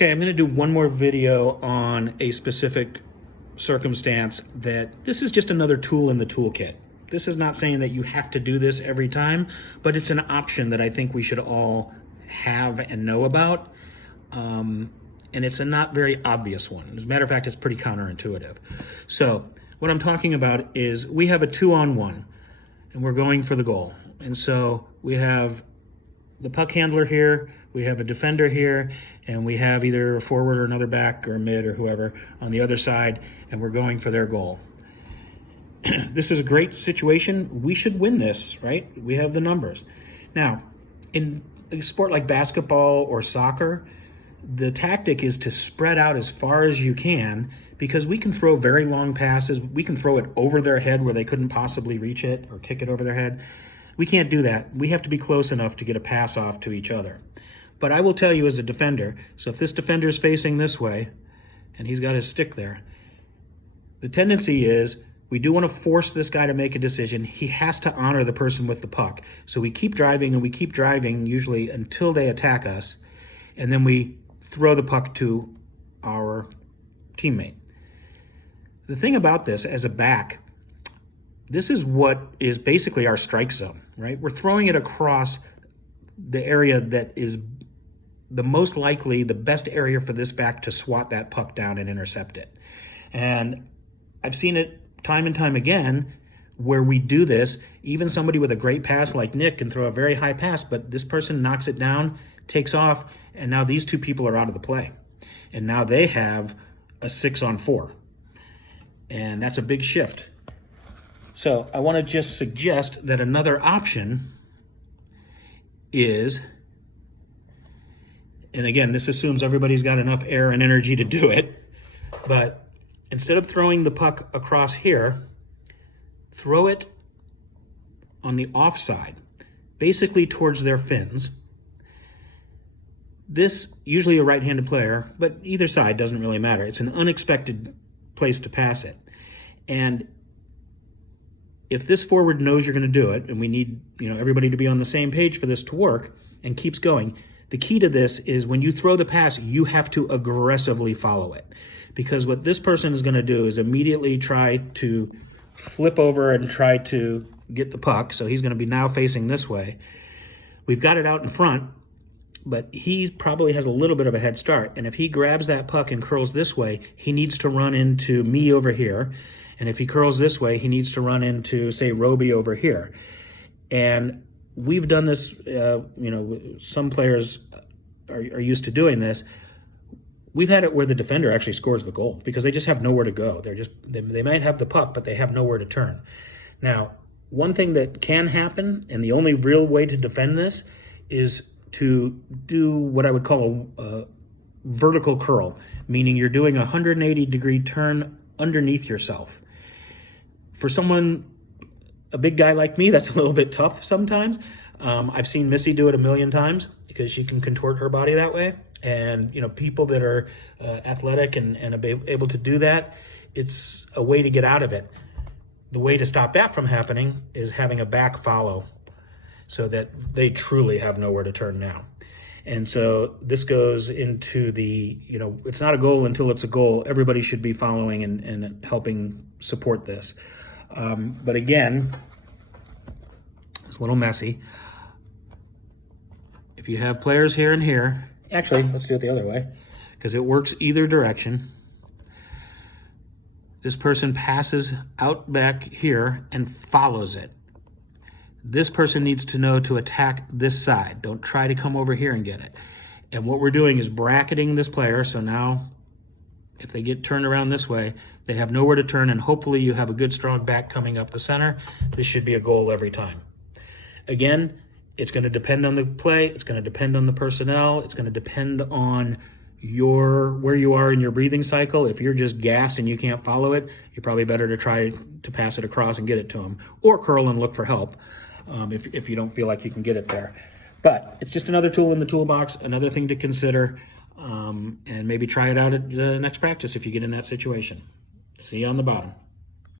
Okay, I'm going to do one more video on a specific circumstance that this is just another tool in the toolkit. This is not saying that you have to do this every time, but it's an option that I think we should all have and know about. And it's a not very obvious one. As a matter of fact, it's pretty counterintuitive. So what I'm talking about is we have a 2-on-1 and we're going for the goal. And so we have the puck handler here, we have a defender here, and we have either a forward or another back or mid or whoever on the other side, and we're going for their goal. This is a great situation. We should win this, right? We have the numbers. Now, in a sport like basketball or soccer, the tactic is to spread out as far as you can because we can throw very long passes. We can throw it over their head where they couldn't possibly reach it or kick it over their head. We can't do that. We have to be close enough to get a pass off to each other. But I will tell you as a defender, so if this defender is facing this way and he's got his stick there, the tendency is we do want to force this guy to make a decision. He has to honor the person with the puck. So we keep driving and we keep driving usually until they attack us, and then we throw the puck to our teammate. The thing about this as a back, this is what is basically our strike zone, right? We're throwing it across the area that is the most likely, the best area for this back to swat that puck down and intercept it. And I've seen it time and time again where we do this. Even somebody with a great pass like Nick can throw a very high pass, but this person knocks it down, takes off, and now these two people are out of the play. And now they have a 6-on-4. And that's a big shift. So I want to just suggest that another option is, and again, this assumes everybody's got enough air and energy to do it, but instead of throwing the puck across here, throw it on the offside, basically towards their fins. This, usually a right-handed player, but either side doesn't really matter. It's an unexpected place to pass it. And if this forward knows you're going to do it, and we need everybody to be on the same page for this to work, and keeps going, the key to this is when you throw the pass, you have to aggressively follow it. Because what this person is going to do is immediately try to flip over and try to get the puck. So he's going to be now facing this way. We've got it out in front, but he probably has a little bit of a head start. And if he grabs that puck and curls this way, he needs to run into me over here. And if he curls this way, he needs to run into, say, Roby over here. And we've done this, some players are used to doing this. We've had it where the defender actually scores the goal because they just have nowhere to go. They might have the puck, but they have nowhere to turn. Now, one thing that can happen, and the only real way to defend this, is to do what I would call a vertical curl, meaning you're doing a 180-degree turn underneath yourself. For someone, a big guy like me, that's a little bit tough sometimes. I've seen Missy do it a million times because she can contort her body that way. And, people that are athletic and able to do that, it's a way to get out of it. The way to stop that from happening is having a back follow so that they truly have nowhere to turn now. And so this goes into the, it's not a goal until it's a goal. Everybody should be following and helping support this. But again, it's a little messy. If you have players here and here, actually, let's do it the other way because it works either direction. This person passes out back here and follows it. This person needs to know to attack this side. Don't try to come over here and get it. And what we're doing is bracketing this player. So now if they get turned around this way, they have nowhere to turn, and hopefully you have a good strong back coming up the center. This should be a goal every time. Again, it's going to depend on the play. It's going to depend on the personnel. It's going to depend on where you are in your breathing cycle. If you're just gassed and you can't follow it, you're probably better to try to pass it across and get it to them, or curl and look for help if you don't feel like you can get it there. But it's just another tool in the toolbox, another thing to consider, and maybe try it out at the next practice if you get in that situation. See you on the bottom.